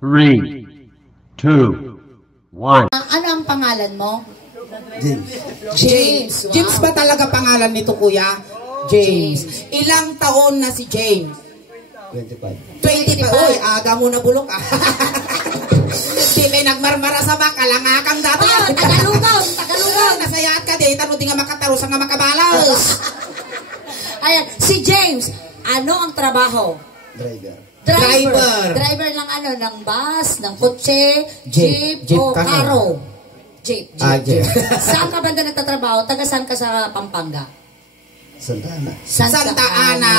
3, 2, 1. Ano ang pangalan mo? James. James. Wow. James ba talaga pangalan nito, kuya? James. Ilang taon na si James? 25. 25. Uy, aga mo na bulok ah. Di may nagmarmara sa baka, langakang dati. Oh, Tagalugaw. Tagalugaw. Nasayaat ka di, tanong di nga makataros nga makabalas. Ayan, si James, ano ang trabaho? Driver. Driver. Driver ng ano, ng bus, ng kotse, jeep, Jeep o ka nga. karo. Jeep. Jeep. Saan ka banda nagtatrabaho? Taga saan ka sa Pampanga? Santa Ana. Santa Ana.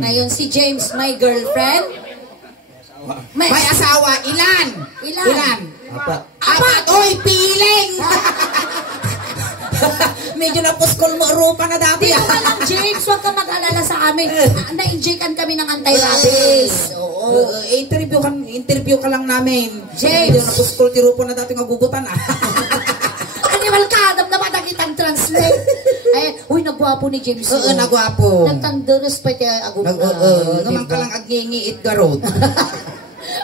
Ngayon si James, may girlfriend? May asawa, ilan? Ilan? Apat. Uy, piling! Medyo napuskol mo rupa na dati. Dito ka lang, James. Huwag ka mag-alala sa amin. Na-injectan kami ng anti-rabies. Oo. Interview ka lang namin. James. Medyo napuskol ti rupa na dati nga gugutan ah. Animal ka. Damdaman kitang translate. Ay, uy, nagwapo ni James. Oo, nagwapo. Nagtanduros pa iti agutan. Naman ka lang agningiit garot.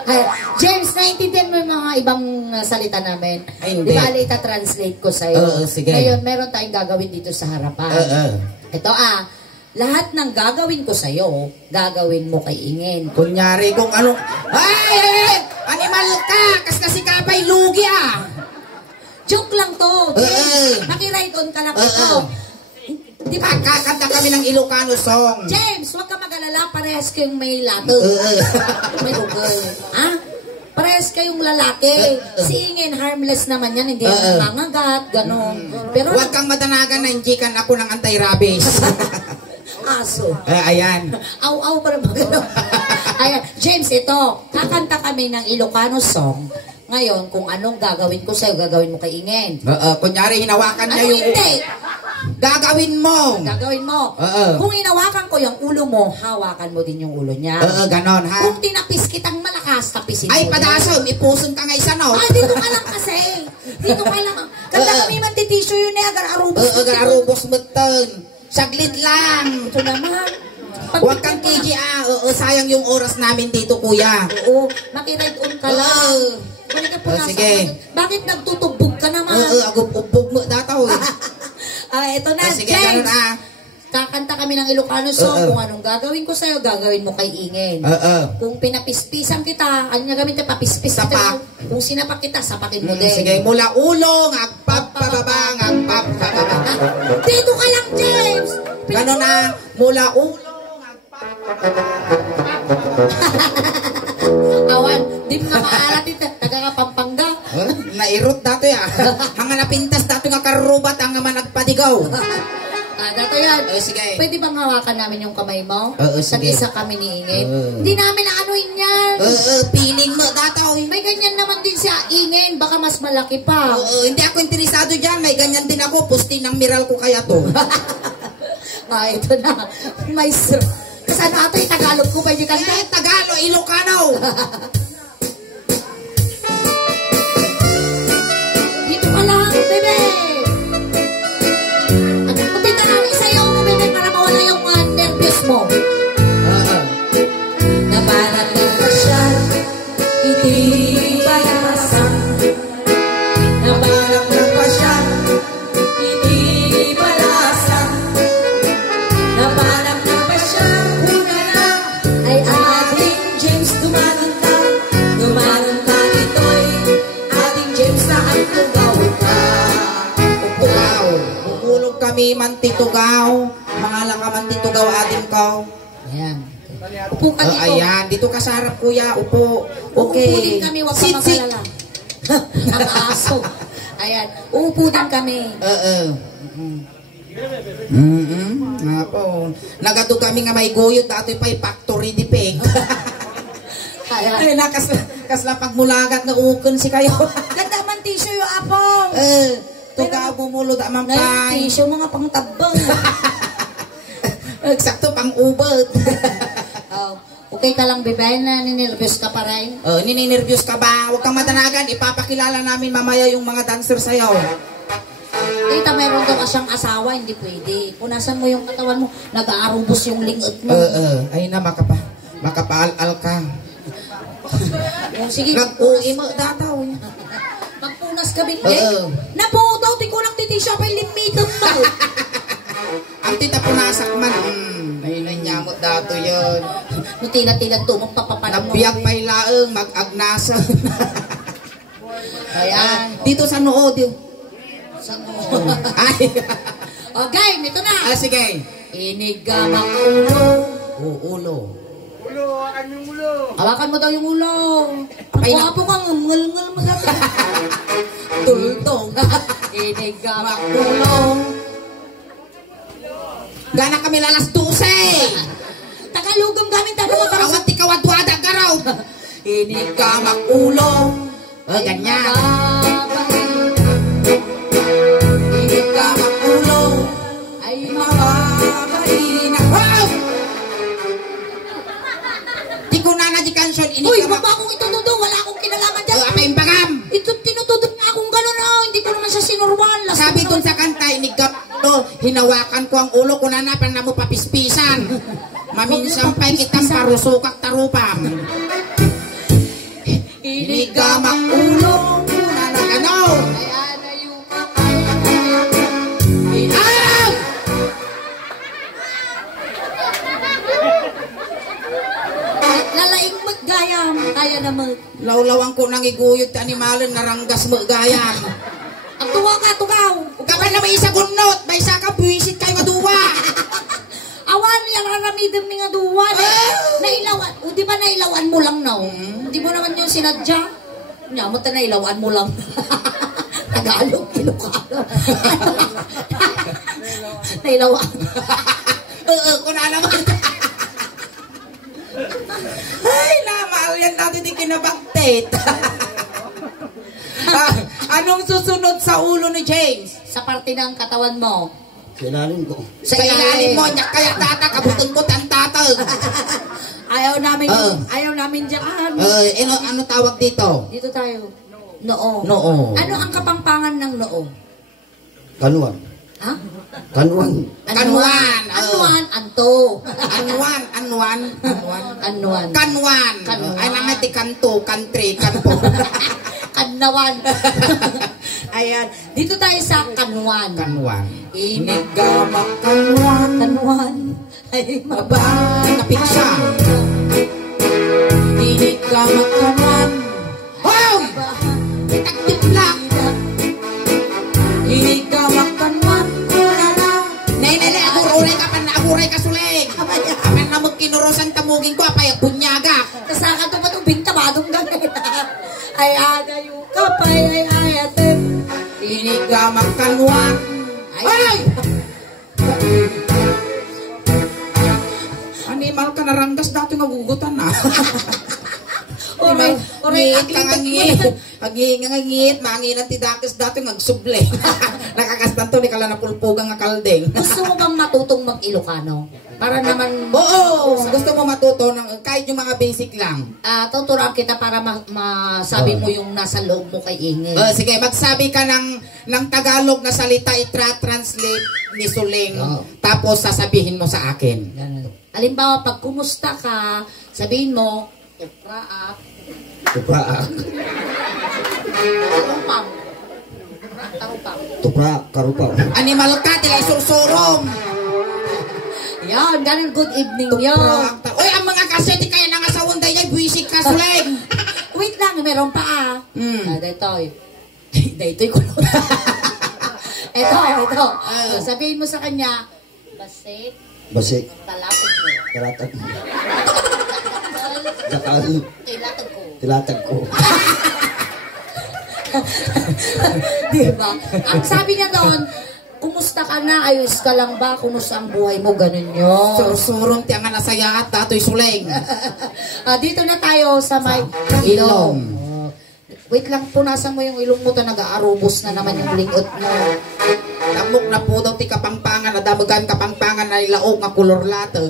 Ay, James, naintindihan mo yung mga ibang salita namin? Ay, hindi. Di ba, ita-translate ko sa'yo. Oo, sige. Ngayon, meron tayong gagawin dito sa harapan. Ito lahat ng gagawin ko sa'yo, gagawin mo kay Ingen. Kunyari kung ano, ay! Animal ka! Kas kasi kapay lugi ah! Joke lang to, James. Nakiride on ka lang ito. Di ba? Kakanta kami ng Ilocano song. James, huwag ka mag-alala, parehas kayong may lato. May ugol. Ha? Parehas kayong lalaki. Si Ingen, harmless naman yan, hindi nangangagat, ganon. Pero Huwag kang madanagan na injikan ako ng anti-rabies. aso. Ayan. Aw-aw pa naman. Ayan, James, ito, kakanta kami ng Ilocano song. Ngayon, kung anong gagawin ko sa'yo, gagawin mo kay Ingen. Kunyari, hinawakan niya Ano yung... hindi? Gagawin mo. Gagawin mo. Kung hinawakan ko yung ulo mo, hawakan mo din yung ulo niya. Ganon ha. Kung tinapis kitang malakas, tapisin Ay, mo. padaso, may puson ka nga isa no. Ay, dito ka lang kasi. Dito ka lang. Kanta kami man titisyo yun eh, agar-arubos. Agar-arubos mo ton. Saglit lang. Ito naman. Huwag kang kiji sayang yung oras namin dito, kuya. Oo, makiride on ka lang. Balik ka po nasa sige. Bakit nagtutubog ka naman? Agubog mo dataw. Ito na, Sige, James. ganun ah. Kakanta kami ng Ilocano song. Kung anong gagawin ko sa'yo, gagawin mo kay Ingen. Kung pinapispisan kita, ano nga gamit ka, papispis kita. Sapak. Kung sinapak kita, sapakin mo din. Sige, mula ulo, ngagpapababa, ngagpapababa. Dito ka lang, James! Ganun na, mula ulo, Awan, di mo nga maalat ito. Taga ka Pampanga. nairot dati ah. Mga napintas dati nga karubat ang nga nagpadigaw. Dato yan. Sige. Pwede bang hawakan namin yung kamay mo? Sige. Tag-isa kami ni Ingen. Hindi namin naanuin yan. Piling mo dataw. May ganyan naman din si Ingen. Baka mas malaki pa. Hindi ako interesado dyan. May ganyan din ako. Pusti ng miral ko kaya to. Ito na. May kasano ato yung Tagalog ko. Pwede ka na. Tagalog, Ilocano. Dito ka lang, bebe. Pagkita namin sa'yo, bebe, para mawala yung nervyos mo. Nabalat ng pasya, hindi palasan. Nabalat ng pasya, hindi palasan. Nabalat ng pasya, una na, ay ating James dumanunta. Dumanunta dito'y ating James na ang tugaw ka. Tugaw. Bumulog kami mantitugaw. Mga laka mantitugaw ating ko. Ayan. Upo ka dito. Ayan. Dito ka sa harap, kuya. Upo. Okay. Uupo din kami, huwag ka magalala. Ang aso. Ayan. Uupo din kami. Nga po. Nagato kami nga may guyod. Dati pa'y factory di peg. Ayan. Ay, kasla pagmulagat na ukon si kayo. Ganda man tissue yung apong. Tugaw bumulod amang Ngayon, pay. tissue mga pangtabang. Eksakto pang ubot. Okay ka lang, bebe, na ninilbus ka pa rin. Nininervyos ka ba? Huwag kang matanagan. Ipapakilala namin mamaya yung mga dancer sa'yo. Tita, meron daw ka siyang asawa, hindi pwede. Punasan mo yung katawan mo, nag-aarubos yung lingot mo. Ay na, makapaal-al ka. Oh, sige. Nag-uwi mo dataw. Magpunas ka, Bingge. Napudaw, di ko nagtitisya pa limited na. Ang tita punasak man. Ay nanyamot dato yun. Mutina-tinag to, magpapapalam mo. Nabiyag pa ilaang, mag-agnasa. Ayan. Dito sa noo, Sa Ay. Okay, ito na. Sige. Inigamang ulo. Ulo. Hawakan mo daw yung ulo. Ay, Ang po kang ngal-ngal mo sa tultong. Inigamang ulo. Gana kami lalas 12. Tagalugam gamit tayo mga Awat ikawadwada ka raw. Inigamang ulo. Ganyan. Inigamang ulo. Ay, Mababahina. Wow! Di ko na di kanson. Uy, baba akong itutudo. Wala akong kinalaman dyan. Apa yung bagam? Ito, tinutudo na akong gano'n. Oh. Hindi ko naman siya sinurwan. Sabi dun sa kanta, hinawakan ko ang ulo ko na na mo papispisan. Maminsan pa'y kitang parusukak tarupam. Inigamang ulo na ano? Ayan na yung Ayaw! lalaing maggayam. Kaya na Lawlawan ko nang iguyod ta animalin naranggas mo gayan. Ang tuwa ka, tugaw. Kapag na may isa gunot, may isa ka buwisit kayo maduwa. Awan niya raramidam ni nga duwan. Nailawan. O di ba nailawan mo lang now? Di mo naman yung sinadya. Nya mo ta nailawan mo lang. Tagalog, Ilocano. Nailawan. Kuna naman. Ay, namal yan natin di kinabaktit. Anong susunod sa ulo ni James? Sa parte ng katawan mo. Sa ilalim ko. Sa ilalim mo, nyak kaya tata, kabutong ko tan tatag. Ayaw namin, ayaw namin dyan. Ano tawag dito? Dito tayo. Noo. Noo. Ano ang kapampangan ng noo? Kanuan. Ha? Kanuan. Kanwan. Anuan, anto. Anwan. Anuan. Kanwan. Kanwan. Ay nangati kanto, country, kanto. Kanwan. Ayan. Dito tayo sa kanwan. Kanwan. Inigamak kanwan. Kanwan. Ay mabang. Napiksa. Inigamak kanwan. Wow! Tagtiplak. Inigamak kanwan. Nay, aguray ka pa na, aguray ka suling. Apan na magkinurusan tamugin ko, apay, bunyaga. Kasakan to pa itong bintabadong gagawin. Ay agayo kapay ay ayatem. Inigamak kanwan. Ay! Animal ka naranggas dati magugutan na. Oray, Ngit ka nga ngit. Ngit, manginan ti dakis dati ngagsuble. Nakakastan to, di kala napulpugang nga kaldeng. Gusto mo bang matutong mag-Ilocano? Para naman, Oo, gusto mo matuto ng kahit yung mga basic lang. tuturuan kita para masabi mo yung nasa loob mo kay Inge. Sige, magsabi ka ng Tagalog na salita, itra-translate ni Suling. Tapos sasabihin mo sa akin. Ganun. Halimbawa, pag kumusta ka, sabihin mo, tupraak, Tupraak. tarupang. Tarupang. Tuprak. Karupaw. Animal ka, tilay sursurom. Yan, ganun, good evening yun. Uy, ang mga kaseti kaya nangasawang dayay, buwisik ka, Suling. Wait lang, meron pa Daytoy. Daytoy ko lang. Ito. Sabihin mo sa kanya, basit, Basik. talapog mo. Tilatag. Dakal. Kailatag ko. Tilatag ko. Diba? Ang sabi niya doon, kumusta ka na? Ayos ka lang ba? Kumusta ang buhay mo? Ganun yun. Sursurom tiyan nga nasaya at dato'y Suling. Dito na tayo sa may Ilong. Wait lang, punasan mo yung ilong mo to, nag-aarubos na naman yung lingot mo. Lamok na po daw ti kapangpangan, nadamugan kapangpangan na ilaog nga kulor latag.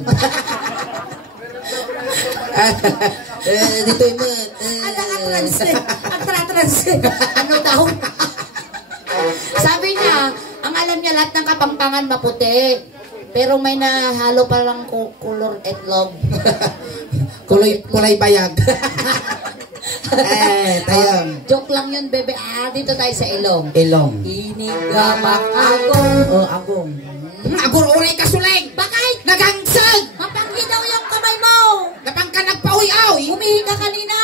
Dito yung Ang ano daw? Sabi niya, ang alam niya lahat ng kapampangan maputi. Pero may nahalo pa lang color and love. kulay bayag. Tayong. Joke lang yun, bebe. Dito tayo sa ilong. Ilong. Inigamak agong. Agong. Agor uray ka suling. Bakit? Nagangsag. Mapanghi daw yung kamay mo. Napang ka nagpauyaw. Umihi ka kanina.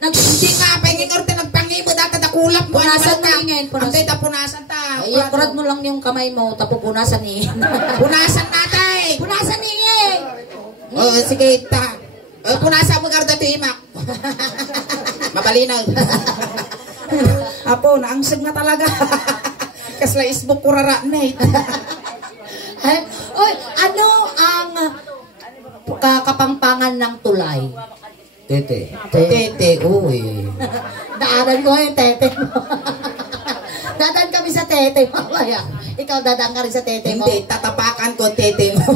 Hindi nga, pahingin orte nagpangi mo data nakulap mo. Punasan mo ingin. Antay ta punasan ta. Ay, kurad mo lang yung kamay mo, tapo punasan eh. Punasan natin. Punasan eh. Oh, sige ta. Punasan mo garda to imak. Mabalinaw. Apo, naangsag na talaga. Kasla isbok kurara na eh. Oy, ano ang kapangpangan ng tulay? Tete. Tete, uy. Daanan ko yung tete mo. Dadaan kami sa tete mamaya. Ikaw dadaan ka rin sa tete mo. Hindi, tatapakan ko tete mo.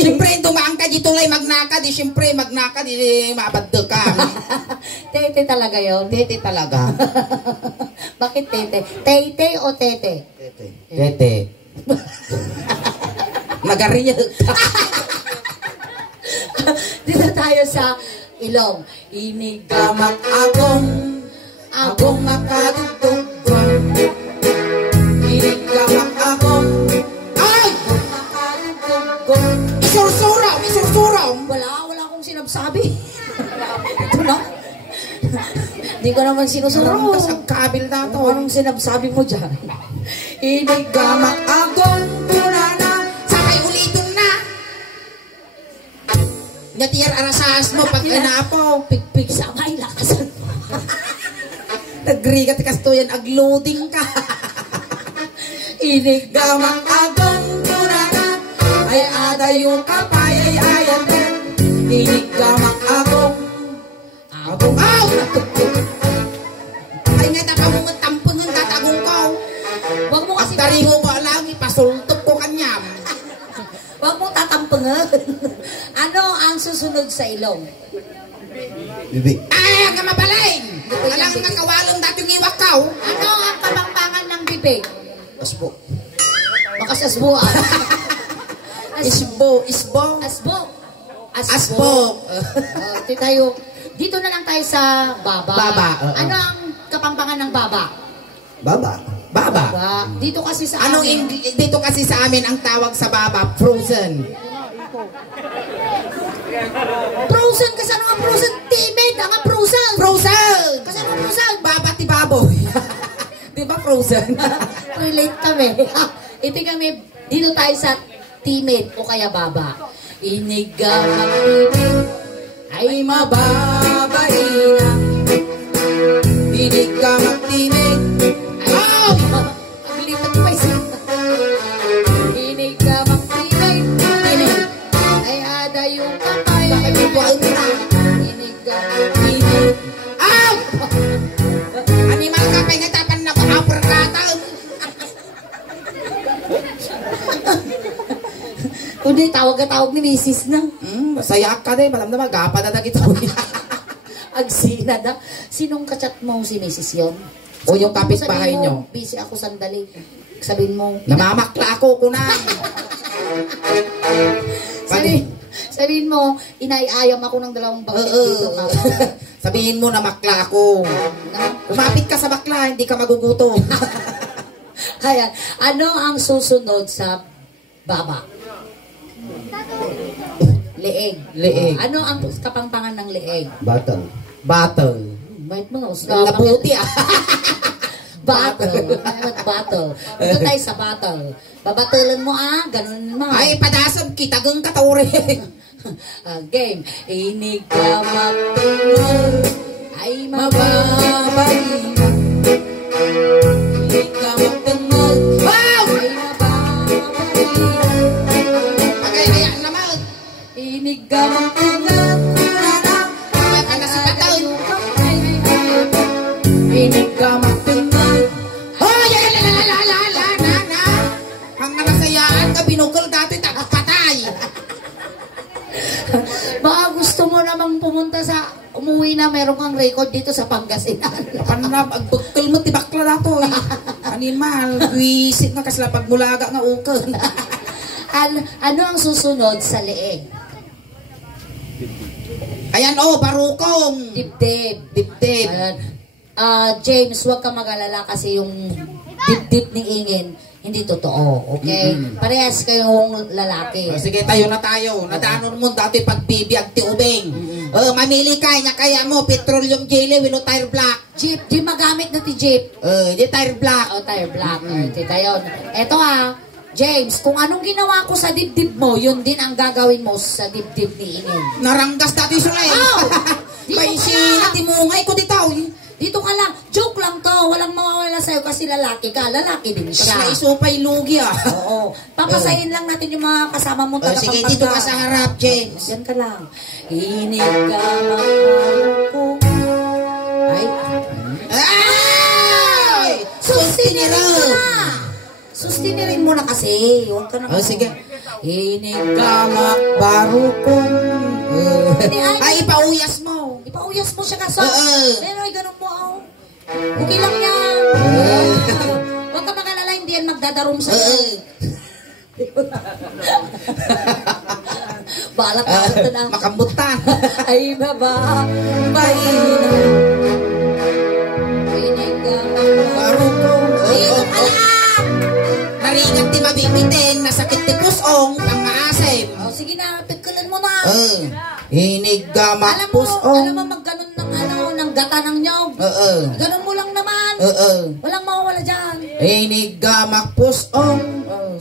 Siyempre, dumaan ka dito lay magnaka. Di siyempre, magnaka, di mabaddo ka. Tete talaga yun. Tete talaga. Bakit tete? Tete o tete? Tete. Tete. Nagariyag. Dito tayo sa ilong. Inigamak Agong makadugtugong. Inigamak agong. Ay! Isursuraw. Wala akong sinabsabi. Ito na. Hindi ko naman sinusuro. Ang kabil na to. Anong sinabsabi mo dyan? Inigamak agong punana. Sabay ulitin na. Natiyar arasas mo pag inapo. Pigpig sa may lakasan. Nagrigat kasto yan, agloading ka. Inigamak agong punana. Ay adayo kapay ay ayan ka. Inigamak agong. Agong aw! Ay nga takamong tampungan tatagong ko. Huwag mo kasi Pagdaringo ko alam, ipasultok ko kanyam. Huwag mong tatampangan. Ano ang susunod sa ilong? Bibi. Ay, ang kamabalain! Alang nga kawalong dati yung iwakaw. Ano ang kapangpangan ng bibig? Aspo. Makasasbuan. Isbo. Asbo. Asbo. Tayo. Dito na lang tayo sa baba. Baba, Ano ang kapangpangan ng baba? Baba. Baba. Dito kasi sa Anong amin. dito kasi sa amin ang tawag sa baba? Frozen. Frozen. Kasi ano ang frozen? Timid. Ang frozen. Frozen! Kasi ano ang frozen? Baba ti baboy. Di ba frozen? Relate kami. Ito kami. Dito tayo sa timid o kaya baba. Inigamak timid ay mababaina. Hindi ka magtinig. Ay, ang lipat pa isa. Inigamak timid. Timid. Ay ada yung kapay. Buhay na. Inigamak timid. Aw! Animal ka pa nga tapan na ko aprikata. Kundi tawag ni Mrs. na. Masaya ka din. Malam na magapa na ito. Agsina na. Sinong kachat mo si Mrs. yon? O yung kapitbahay Sabihin mo, nyo. busy ako sandali. Sabihin mo. Namamakla ako kunan. Sabihin mo, inaiayam ako ng 2 bakit dito ka. Sabihin mo na makla ako. Umapit ka sa bakla, hindi ka magugutom. Ayan. Ano ang susunod sa baba? Leeg. Leeg. Ano ang kapangpangan ng leeg? Batang. Battle. Bait mo nga. Labuti ah. Battle. Battle. Dito tayo sa battle. Babatulan mo ganun mo. Ay, padasam kita gang katore. Game. Inig ka magtungal. Ay mababalina. Inig ka magtungal. Wow! Ay mababalina. Pagkaya naman. Inig ka magtungal. Kaya ka na si Pataon. Inig ka magtungal. Oh, na. Ang nasayaan ka, binukol dati, patay. Baka gusto mo namang pumunta sa umuwi na meron kang record dito sa Pangasinan. Panab, agbukol mo, tibakla na to eh. Animal, wisit nga kasla pagmulaga nga ukol. Ano ang susunod sa leeg? Ayan barukong. Dibdib. Dibdib. Ayan. James, huwag ka mag-alala kasi yung dibdib ni Ingin, hindi totoo, okay? Parehas kayong lalaki. Sige, tayo na tayo. Nadaanon mo dati pagbibiyag ti ubeng. Mamili ka, kaya mo, petroleum jelly, wilo tire black. Jeep, di magamit na ti Jeep. Di tire black. Tire black. Tita yun. Eto James, kung anong ginawa ko sa dibdib mo, yun din ang gagawin mo sa dibdib ni Ingin. Naranggas dati sila eh. May sinatимungay ko dito. Dito ka lang. Joke lang to. Walang mawawala sa'yo kasi lalaki ka. Lalaki din siya. Kasi naisupay lugi Oo. Papasahin lang natin yung mga kasama mo. Sige, dito ka sa harap, James. Yan ka lang. Hinig ka mahal ko. Ay! Sustinirin mo na! Sustinirin mo na kasi. Huwag ka na. Sige. Hinig Kamak barukong. Ay, ipauyas mo. Ipauyas mo siya kaso. Pero ay ganun mo Okay lang yan. Huwag ka mag-alala, hindi yan magdadarom sa'yo. Balak na ito na. Makambutan. Ay baba, bahina. Hinig ka Barukong. Dito ka lang. Naringat ti mabibitin, nasakit ti pusong, pang-aasim. Sige na, pagkalan mo na. Hinig gamak Alam pusong. mo magganon ng gata ng nyog. Ganon mo lang naman. Walang mawawala dyan. Hinig gamak pusong.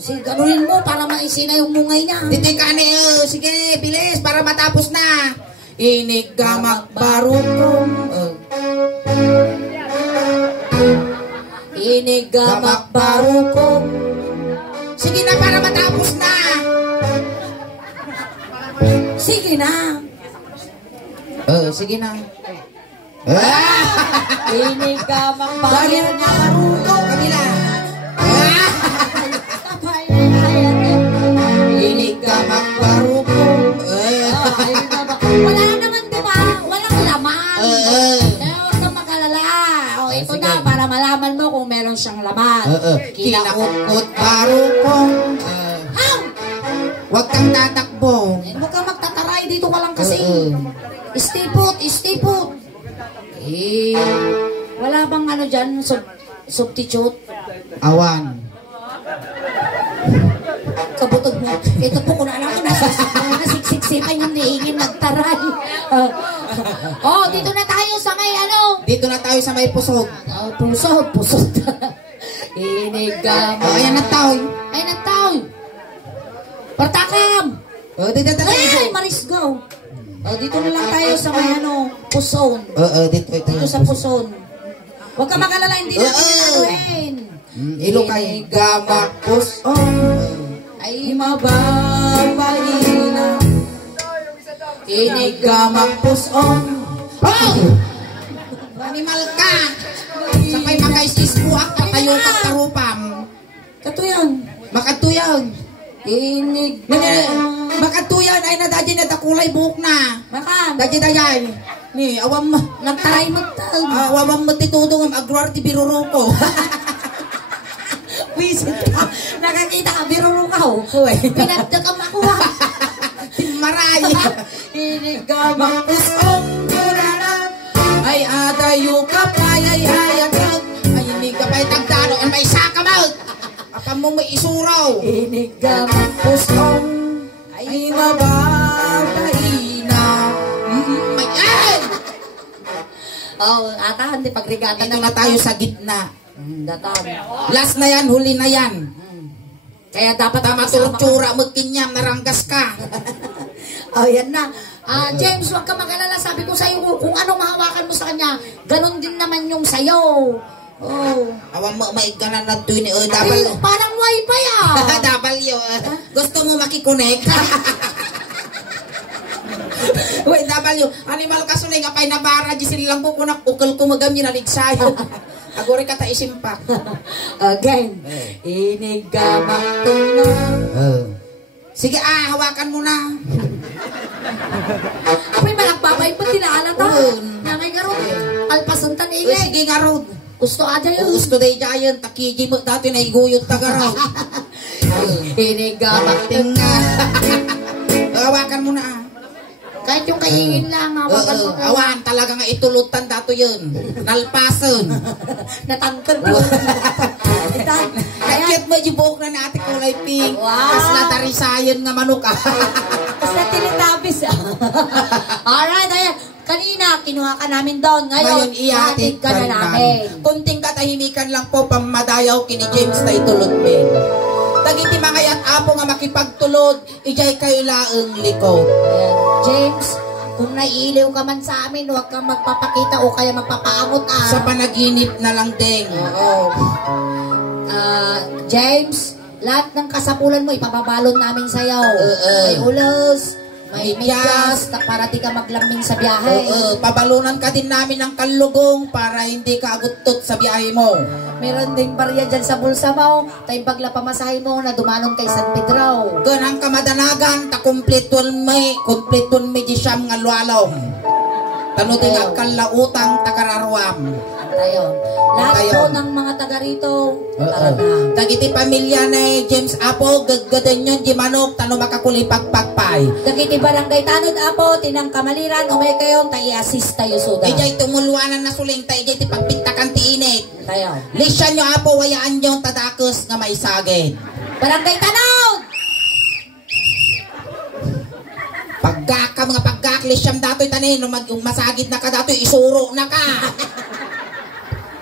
Sige, ganunin mo para maisina yung mungay niya. Dito ka ni, sige, bilis, para matapos na. Hinig gamak barukong. Hinig gamak barukong. Sige na, para matapos na. Sige na. Sige na. Hinig gamak Bagay barukong. na barukong. Kabila. Hinig gamak barukong. Wala naman, di ba? Walang laman. Kaya huwag kang mag-alala. Ito Sige. na, para malaman mo kung meron siyang laman. Kinakot barukong. Huwag kang tatakbo. Huwag kang magtataray. Dito ka lang kasi. Stay put, stay put. Wala bang ano dyan, substitute? Awan. Kabutog mo. Ito po, kung alam ko, nasiksiksipan yung niingin nagtaray. Dito na tayo sa may ano. Dito na tayo sa may pusog. Pusod. Inigam. Ayan na tao. Ay, nagtaw. Partakam. Dito na tayo. Ay, Marisgo. Dito na lang tayo sa may ano, puson. Dito. Dito sa puson. Huwag ka mag-alala, hindi natin anuhin. Ilokay gamak pusong. Ay, mababahina. Gamak pusong. Animal ka. Sapay makaisisbuak at tayo katarupam. Katuyan. Makatuyaw. Inig. Makatuyan ay nadadyan na takulay buhok na. Maka. Dadyan. Ni, awam mo. Nagtaray mo tag. Awam mo titudong ang agruar ti biruroko. Wisit ka. Nakakita ka, biruro ka ho. Pinagda ka makuha. Maray. Inig gamak Pusong duraran. Ay adayo ka pa. Ay ayatag. Ay hindi ka pa'y tagdano. Ang may saka mo. Apa mo may isuraw. Inig gamak Pusong. Ay mababahina. May ay. Atahan di pagrigatan Dito na tayo sa gitna. Datan. Last na yan, huli na yan. Kaya dapat Tama turtsura, magkinyam, naranggas ka. Yan na. James, huwag ka mag-alala. Sabi ko sa'yo, kung ano mahawakan mo sa kanya, ganun din naman yung sa'yo. Awang maig ka na nagtuin ni Ay, Dabal. parang wifi Dabal yun. Gusto mo makikonek? Uy, Dabal yun. Animal ka suling, apay na bara, gisil lang po kunak, ukal ko magam yun, naligsayo. Agore ka ta isimpak. Again. Inigamak ko na. Sige, hawakan mo na. Apoy, malagpapay pa tinaala ta. Oo. Nangay ka ron. Alpasuntan Uy, ingay. sige nga, Rod. Gusto ka dyan yun. Gusto day giant, takiji mo dati na iguyot tagaraw. Inigamak ko Ting na. Hawakan mo na. Kahit yung kaingin lang, hawakan mo. Awan, talaga nga itulutan dato yun. Nalpason. Natangkad ko. Kakit mo yung buhok na ni ate kulay pink. Wow. Tapos natarisayan nga manok ah. Tapos na tinitabis. Alright, ayan. Kanina, kinuha ka namin doon. Ngayon, ihatid ka na namin. Kunting katahimikan lang po pamadayaw kini James na itulod men. Tagiti mga yat apo nga makipagtulod, ijay kayo laeng likod. Ayan. James, kung naiiliw ka man sa amin, huwag kang magpapakita o kaya magpapaangot Sa panaginip na lang ding. Oo. James, lahat ng kasapulan mo, ipababalon namin sa'yo. May ulos, may midyas, para di ka maglambing sa biyahe. Pabalunan ka din namin ng kalugong para hindi ka agutot sa biyahe mo. Meron ding barya dyan sa bulsa mo, tayong pagla pamasahe mo na dumanong kay San Pedro. Ganang kamadanagan, ta kumpleton may di siyam nga lualong. Tano din nga kalautang takararwam. Tayo. Lahat po ng mga taga rito, tara na. Tagiti pamilya ni James Apo, gaggadan nyo, di manok, tano makakulipagpagpay. Dagiti barangay tanod apo, tinang kamaliran, umay kayo, tayo-assist tayo suda. Ijay tumulwanan na suling, tayo ijay ti pagpintakan ti init. Tayo. Lisyan nyo Apo, wayaan nyo tadakos nga may sagin. Barangay tanod! Paggaka, mga paggak, lisyam dato'y tanin, masagid na ka dato'y, isuro na ka.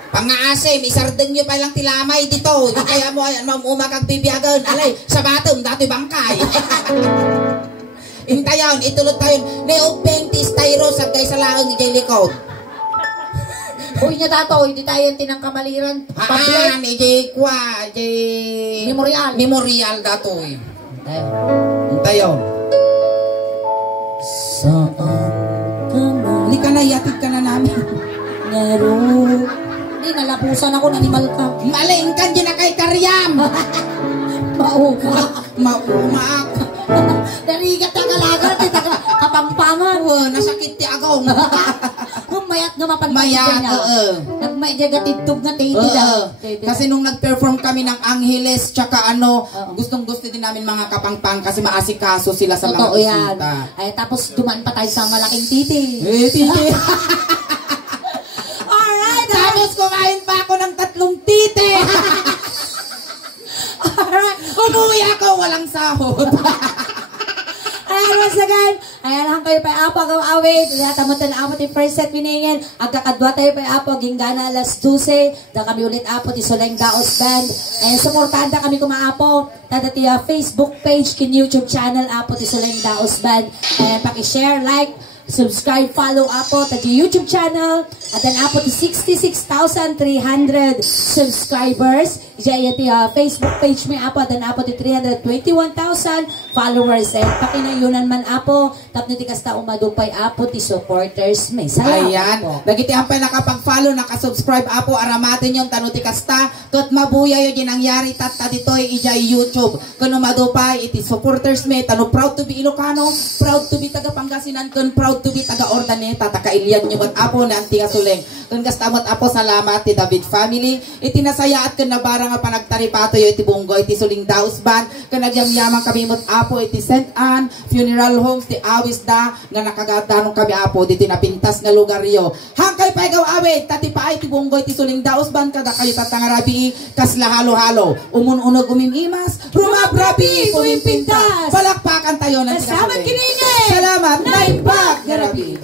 Pangaasim, isardeng nyo pa lang tilamay dito. Di kaya mo, umakagbibiyagan. Alay, sa batom, dato'y bangkay. Intayon, itulot tayo. Neog 20 styro sa guys sa laang ijay likod. Uy niya dato, hindi tayo yung tinang kamaliran. Haan, ijay kwa, ijay... Memorial. Memorial dato'y. Intayon. Saan ka man? Hindi ka na, yatid ka na namin. Naroon. Hindi, nalapusan ako, animal ka. Maling ka, di na kay Karyam. Mauka. Maumak. Narigat na kalagat, kapampangan. Nasakit ti agong. Mayat nga mapanpagod Mayat, niya. Nagmayat titog nga titi lang. Kasi nung nag-perform kami ng Angeles, tsaka gustong gusto din namin mga kapangpang kasi maasikaso sila sa mga bisita. Ay, tapos dumaan pa tayo sa malaking titi. Titi. Alright. Tapos kumain pa ako ng 3 titi. Alright. Umuwi ako, walang sahod. Ayan, once again, ayan lang kayo pa apo ang awit. Tamatan apo ti first set winningen. Agkakadwa tayo pa apo, ginggana alas 12. Da kami ulit apo ti Soleng Daos Band. Ayan, supportahan da kami kumaapo. Tada ti Facebook page, kin YouTube channel apo ti Soleng Daos Band. Ayan, pakishare, like, subscribe, follow apo ta ti YouTube channel. At then apo ti 66,300 subscribers. Diyan ti Facebook page may apo. At then apo ti 321,000 followers. Eh, pakinayunan man apo. Tapno ti kasta umadupay apo ti supporters may. Salamat Ayan. po. Nagiti ampay nakapag-follow, nakasubscribe apo. Aramatin yung tano ti kasta. Kat mabuya yung ginangyari tatta dito'y ijay YouTube. Kano madupay iti supporters may. Tano proud to be Ilocano. Proud to be taga Pangasinan. Kan proud to be taga Ordaneta. Takailian nyo apo na antiga Soleng. Kung kastamot apo, salamat ti David family. Iti nasaya at kan nabara nga panagtaripato yung iti bunggo, iti Suling Daos Band. Kan nagyamyamang kami mot apo, iti St. Anne Funeral Homes, ti awis da, nga nakagadanong kami apo, iti napintas nga lugar yo. Hangkay pa ikaw awit, tati pa iti bunggo, iti Suling Daos Band, kada kayo tatangarabi, kasla halo-halo. Umununog umimimas, rumabrabi, pumimpintas. Palakpakan tayo ng Salamat kinini! Salamat, naimbag, garabi.